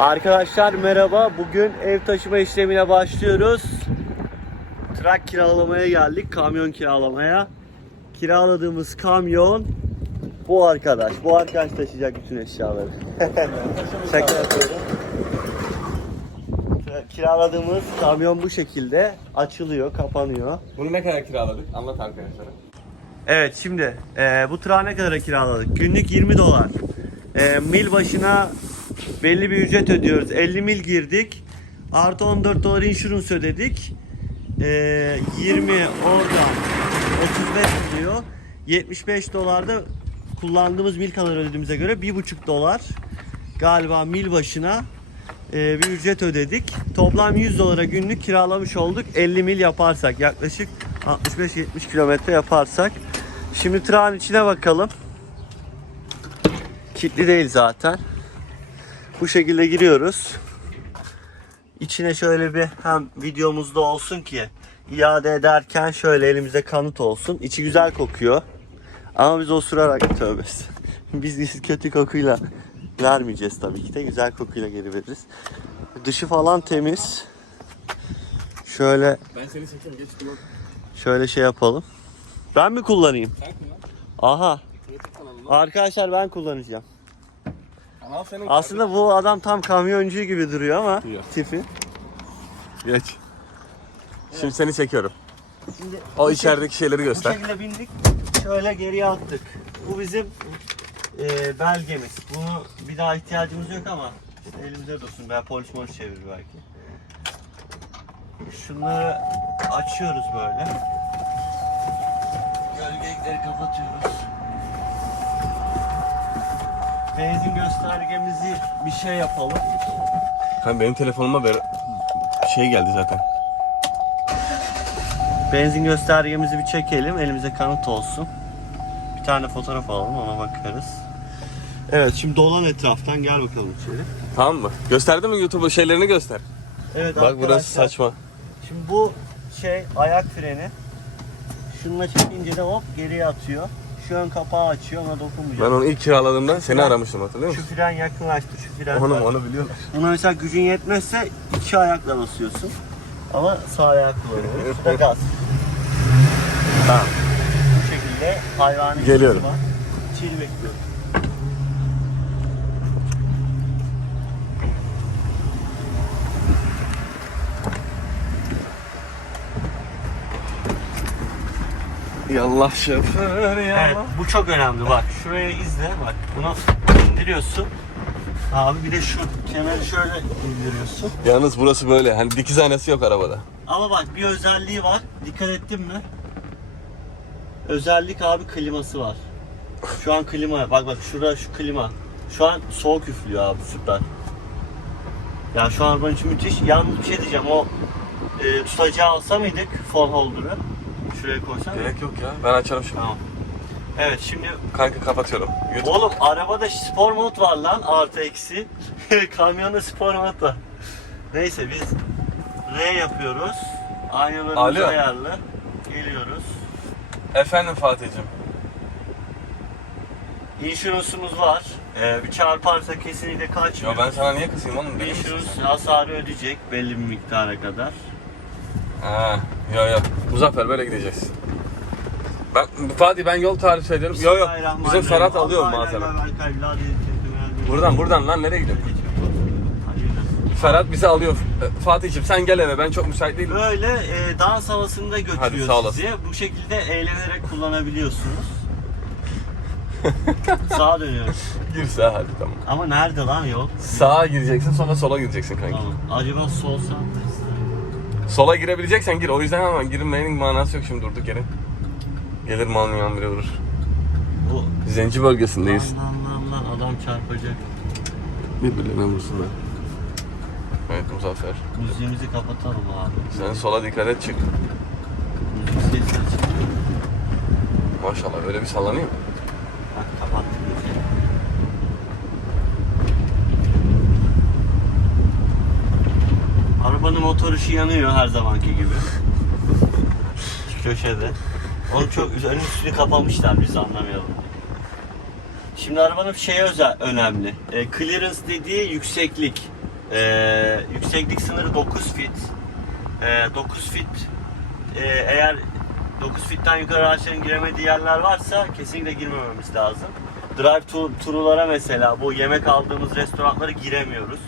Arkadaşlar merhaba. Bugün ev taşıma işlemine başlıyoruz. Trak kiralamaya geldik. Kamyon kiralamaya. Kiraladığımız kamyon bu arkadaş. Bu arkadaş taşıyacak bütün eşyaları. Şaka yapıyorum. Kiraladığımız kamyon bu şekilde açılıyor, kapanıyor. Bunu ne kadar kiraladık? Anlat arkadaşlara. Evet şimdi e, bu tırağı ne kadara kiraladık? Günlük 20 dolar. E, mil başına belli bir ücret ödüyoruz. 50 mil girdik. Artı 14 dolar insurance ödedik. E, 20 oradan 35 oluyor. 75 dolar da kullandığımız mil kadar ödediğimize göre 1,5 dolar galiba mil başına e, bir ücret ödedik. Toplam 100 dolara günlük kiralamış olduk. 50 mil yaparsak yaklaşık 65-70 kilometre yaparsak. Şimdi tırağın içine bakalım. Kilitli değil zaten. Bu şekilde giriyoruz. İçine şöyle bir hem videomuzda olsun ki iade ederken şöyle elimize kanıt olsun. İçi güzel kokuyor. Ama biz osurarak tövbesi. Biz kötü kokuyla vermeyeceğiz tabii ki de. Güzel kokuyla geri veririz. Dışı falan temiz. Şöyle Ben seni çekeyim geç dur. şöyle şey yapalım. Ben mi kullanayım? Sen kim lan? Aha. YouTube. Arkadaşlar ben kullanacağım. Kanal senin. Aslında bu adam tam kamyoncu gibi duruyor ama Yok. tipi. Geç. Şimdi seni çekiyorum. Şimdi O bu içerideki şeyleri Bu göster. şekilde bindik. Şöyle geriye attık. Bu bizim e, belgemiz. Bunu bir daha ihtiyacımız yok ama işte elimizde dursun. Ben polis polis çevirir belki. Şunları açıyoruz böyle. Gölgelikleri kapatıyoruz. Benzin göstergemizi bir şey yapalım. Hani benim telefonuma ver şey geldi zaten. Benzin göstergemizi bir çekelim. Elimize kanıt olsun. Bir tane fotoğraf alalım ona bakarız. Evet şimdi dolan etraftan gel bakalım içeri. Tamam mı? Gösterdin mi YouTube'da şeylerini göster. Evet Bak burası saçma. Şimdi bu şey ayak freni. Şununla çekince de hop geriye atıyor. Şu ön kapağı açıyor ona Ben dokunmayacağız. onu ilk kiraladığımda seni aramıştım hatırlıyor Şu musun? fren yakınlaştı şu fren. Onu onu biliyorlar. Buna mesela gücün yetmezse iki ayakla basıyorsun. Ama sağ ayak kullanıyoruz. Gaz. Tamam. Bu şekilde hayvani Geliyorum. İçeri bekliyorum. Yallah şoför Evet, yallah. bu çok önemli bak. Şuraya izle bak. Bunu indiriyorsun. Abi bir de şu kemeri şöyle indiriyorsun. Yalnız burası böyle. Hani dikiz aynası yok arabada. Ama bak bir özelliği var. Dikkat ettin mi? Özellik abi kliması var. Şu an klima. Bak bak şurada şu klima. Şu an soğuk üflüyor abi süper. Ya şu an arabanın için müthiş. Yalnız bir şey diyeceğim. O e, tutacağı alsa mıydık? Phone holder'ı. Şuraya koysan. Gerek yok ya. Ben açarım şimdi. Tamam. Evet şimdi Kanka kapatıyorum. YouTube. Oğlum arabada spor mod var lan artı eksi. Kamyonda spor mod var. Neyse biz R yapıyoruz. Aynalarımız Alo. ayarlı. Geliyoruz. Efendim Fatih'cim. Insurance'ımız var. Ee, bir çarparsa kesinlikle Ya kaçmıyor. ben sana niye kısayım oğlum? Sen? hasarı ödeyecek belli bir miktara kadar. Ha, yo yo. Muzaffer böyle gideceğiz. Ben Fatih ben yol tarifi ediyorum. Yo yo. Bizim. Ferhat alıyor malzeme. Buradan buradan lan nereye gidiyorsun? Ferhat bizi alıyor. E, Fatih'cim sen gel eve ben çok müsait değilim. Böyle e, dans havasında Hadi, götürüyor sağ olasın. sizi. Bu şekilde eğlenerek kullanabiliyorsunuz. Sağa dönüyoruz. Gir sağa hadi tamam. Ama nerede lan yol? Sağa gireceksin sonra sola gireceksin kanki. Tamam. Acaba sol sağ Sola girebileceksen gir. O yüzden ama girilmenin manası yok şimdi durduk yere. Gelir manyağı biri vurur. Bu Zenci bölgesindeyiz. Lan lan lan adam çarpacak. Birbirlerine vursunlar. Evet Muzaffer. Müziğimizi kapatalım abi. Sen sola dikkat et çık. Müzik sesi açık. Maşallah öyle bir sallanıyor. Bak kapattık Arabanın motor ışığı yanıyor her zamanki gibi. Şu köşede. Onu çok önü üstünü kapamışlar biz anlamayalım. Şimdi arabanın şeyi özel, önemli. E, clearance dediği yükseklik. Ee, yükseklik sınırı 9 fit. Ee, 9 fit e, eğer 9 fitten yukarı araçların giremediği yerler varsa kesinlikle girmememiz lazım. Drive tur, turlara mesela bu yemek aldığımız restoranlara giremiyoruz.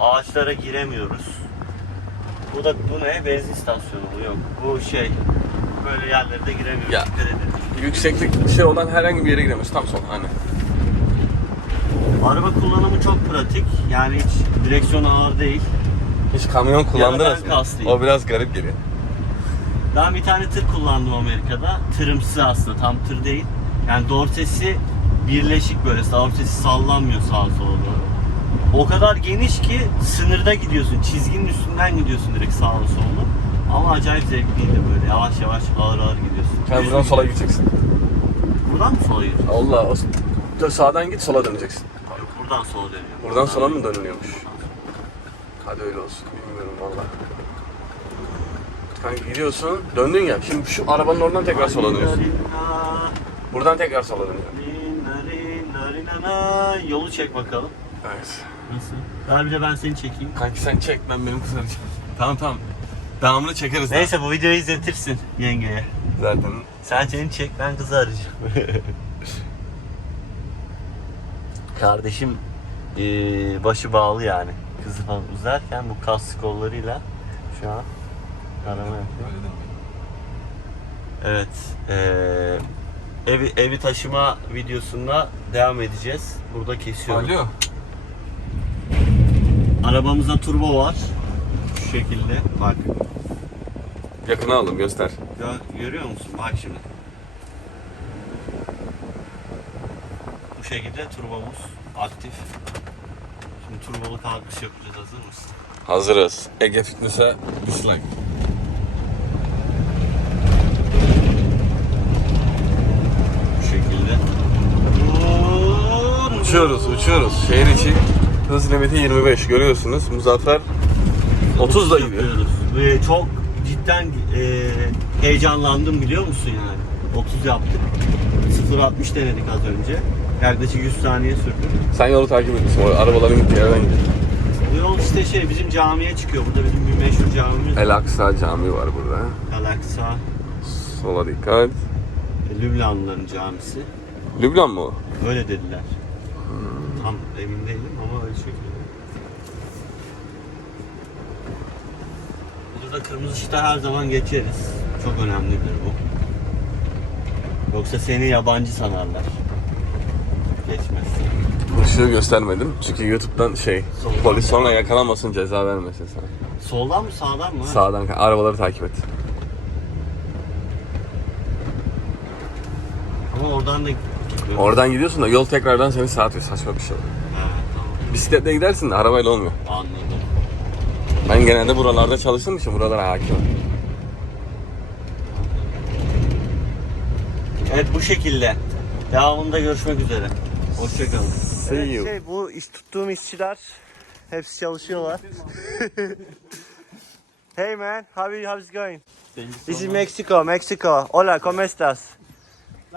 Ağaçlara giremiyoruz. Bu da bu ne? Benzin istasyonu bu yok. Bu şey böyle yerlere de giremiyoruz. Ya. Dikkat edin. Yükseklik şey olan herhangi bir yere giremiyoruz. Tam sol hani. Araba kullanımı çok pratik. Yani hiç direksiyon ağır değil. Hiç kamyon kullandınız mı? kaslıyım. O biraz garip geliyor. Ben bir tane tır kullandım Amerika'da. Tırımsı aslında tam tır değil. Yani dortesi birleşik böyle. Dortesi sallanmıyor sağa sola doğru. O kadar geniş ki sınırda gidiyorsun. Çizginin üstünden gidiyorsun direkt sağa sola. Ama acayip zevkliydi böyle. Yavaş yavaş ağır ağır gidiyorsun. Sen buradan sola gideceksin. Buradan mı sola gidiyorsun? Allah o Dur, sağdan git sola döneceksin. Yok, buradan sola dönüyorum. Buradan sola mı dönülüyormuş? Hadi öyle olsun. Bilmiyorum valla. Kanka gidiyorsun, döndün ya. Şimdi şu arabanın oradan tekrar sola dönüyorsun. Buradan tekrar sola dönüyorsun. Yolu çek bakalım. Evet. Nasıl? Ver bir de ben seni çekeyim. Kanki sen çek, ben benim kızları çek. Tamam tamam. Devamını çekeriz. Neyse bu videoyu izletirsin yengeye. Zaten. Sen seni çek ben kızı arayacağım. Kardeşim eee, başı bağlı yani. Kızı falan uzarken bu kas kollarıyla şu an arama yapıyor. Evet. eee, evi, evi taşıma videosunda devam edeceğiz. Burada kesiyorum. Alo. Arabamızda turbo var. Şu şekilde. Bak. Yakına aldım göster. Gö- görüyor musun? Bak şimdi. Bu şekilde turbomuz aktif. Şimdi turbolu kalkış yapacağız. Hazır mısın? Hazırız. Ege Fitness'e dislike. Bu şekilde. Uçuyoruz, uçuyoruz. Şehir içi hız limiti 25 görüyorsunuz. Muzaffer 30 da gidiyor. Yapıyoruz. Ve çok cidden e, heyecanlandım biliyor musun yani? 30 yaptık. 0.60 denedik az önce. Yaklaşık 100 saniye sürdü. Sen yolu takip ediyorsun. O arabaların gittiği yerden gidiyor. Bu yol işte şey bizim camiye çıkıyor. Burada bizim bir meşhur camimiz var. El Aksa Camii var burada. Al-Aqsa. Sola dikkat. Lübnanlıların camisi. Lübnan mı o? Öyle dediler. Tam emin değilim ama öyle şekilde. Burada kırmızı ışıkta her zaman geçeriz. Çok önemlidir bu. Yoksa seni yabancı sanarlar. Geçmezsin. Işığı göstermedim. Çünkü YouTube'dan şey, Soldan polis sonra yakalamasın ceza vermesin sana. Soldan mı sağdan mı? Sağdan arabaları takip et. Ama oradan da Oradan gidiyorsun da yol tekrardan seni sağa atıyor. Saçma bir şey. Ha, tamam. Bisikletle gidersin de arabayla olmuyor. Anladım. Ben genelde buralarda çalıştığım için buralara hakim. Evet bu şekilde. Devamında görüşmek üzere. Hoşçakalın. See you. Şey, bu iş tuttuğum işçiler hepsi çalışıyorlar. hey man, how are you, how's it going? This is Mexico, Mexico. Hola, ¿cómo estás?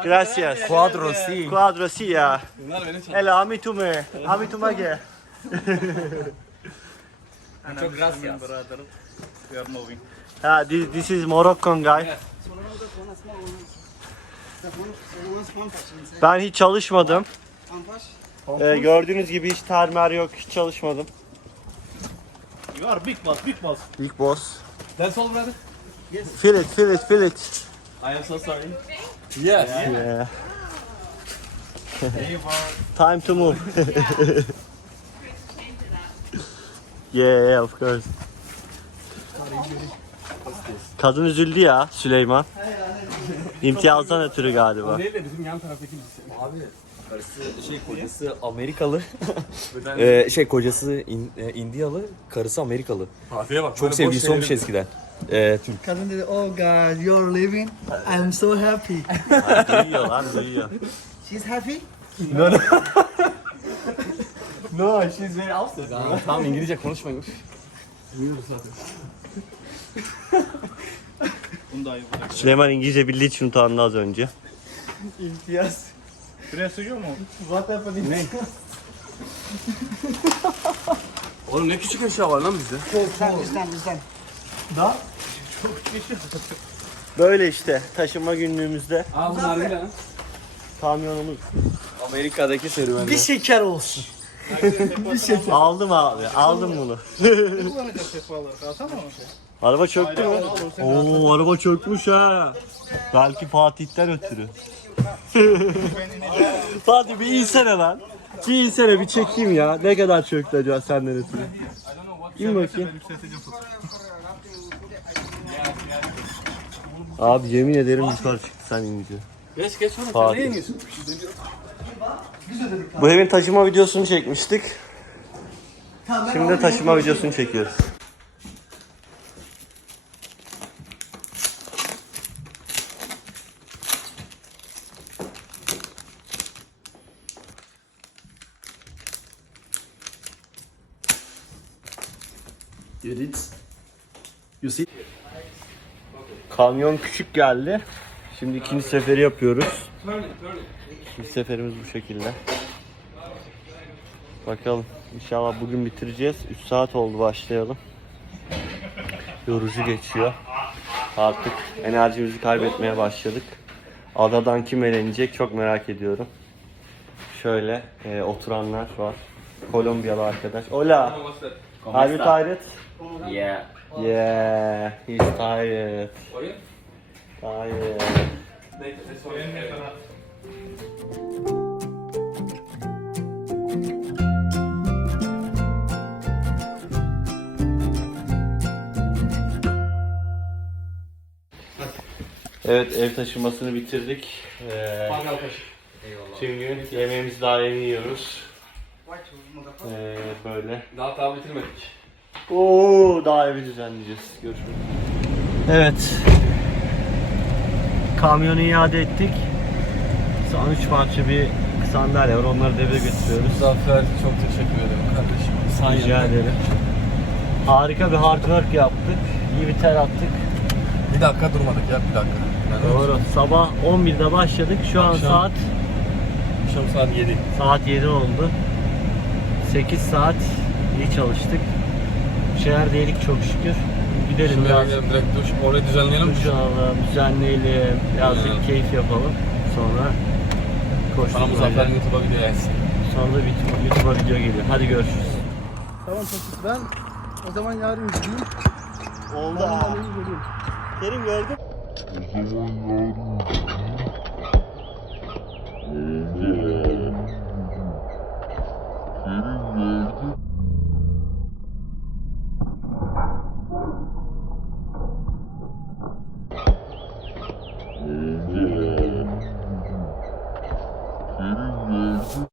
Gracias. Cuadro, sí. Cuadro, sí, ya. Bunlar beni Hello, a mí tú me, a mí tú me que. Muchas gracias. brother. We are moving. Ha, this, this is Moroccan guy. Ben hiç çalışmadım. Ee, gördüğünüz gibi hiç termer yok, hiç çalışmadım. You are big boss, big boss. Big boss. That's all, brother. Feel it, feel it, feel it. I am so sorry. Yes. Yeah. Time to move. yeah, yeah, of course. Kadın üzüldü ya Süleyman. İmtiyazdan ötürü galiba. Değil de bizim yan taraftaki Karısı şey kocası Amerikalı. Ee, şey kocası İn- e, Indiyalı, karısı Amerikalı. Fatih'e bak. Çok sevgilisi olmuş eskiden. Ee, Türk. Kadın dedi, oh God, you're leaving. I'm so happy. duyuyor lan duyuyor. She's happy? No, she's very upset. Tamam İngilizce konuşmayın. Süleyman İngilizce bildiği için utandı az önce. Buraya sığıyor mu? Oğlum ne küçük eşya var lan bizde. Böyle işte taşıma günlüğümüzde Aa bunlar ne lan? kamyonumuz. Amerika'daki serüven. Bir şeker olsun. Aldım abi aldım bunu. araba çöktü mü? Oo araba çökmüş ha. Belki Fatih'ten ötürü. Fatih bir insene lan. Bir insene bir çekeyim ya. Ne kadar çöktü acaba senden ötürü? İn bakayım. Abi yemin ederim yukarı çıktı sen inince. Geç geç oğlum Fatih. sen ne yemiyorsun? Bu evin taşıma videosunu çekmiştik. Şimdi de taşıma videosunu çekiyoruz. Kamyon küçük geldi. Şimdi ikinci seferi yapıyoruz. İkinci seferimiz bu şekilde. Bakalım. İnşallah bugün bitireceğiz. 3 saat oldu başlayalım. Yorucu geçiyor. Artık enerjimizi kaybetmeye başladık. Adadan kim elenecek çok merak ediyorum. Şöyle e, oturanlar var. Kolombiyalı arkadaş. Hola. Are you tired? Yeah. Yeah, he's tired. Oye. Tired. Evet ev taşımasını bitirdik. Ee, çünkü yemeğimizi daha yeni yiyoruz. Ee, böyle. Daha tabi bitirmedik. Oo daha evi düzenleyeceğiz. Görüşmek üzere. Evet. Kamyonu iade ettik. Son 3 parça bir sandalye var. Onları devre götürüyoruz. Zafer çok teşekkür ederim kardeşim. Rica ederim. Harika bir hard work yaptık. İyi bir ter attık. Bir dakika durmadık ya bir dakika. Yani Doğru. Sabah 11'de başladık. Şu an Akşam. saat Akşam saat 7. saat 7 oldu. 8 saat iyi çalıştık şehir değilik çok şükür. Gidelim Şuraya biraz. gidelim direkt duş. Orayı düzenleyelim mi? Duş düzenleyelim. Birazcık Evet. keyif yapalım. Sonra Bana koşturmaya. Muzaffer YouTube'a video gelsin. Sonra da YouTube- YouTube'a video geliyor. Hadi görüşürüz. Tamam Tosun ben o zaman yarın izleyeyim. Oldu ha. Kerim gördüm. O zaman yarın. Oldu.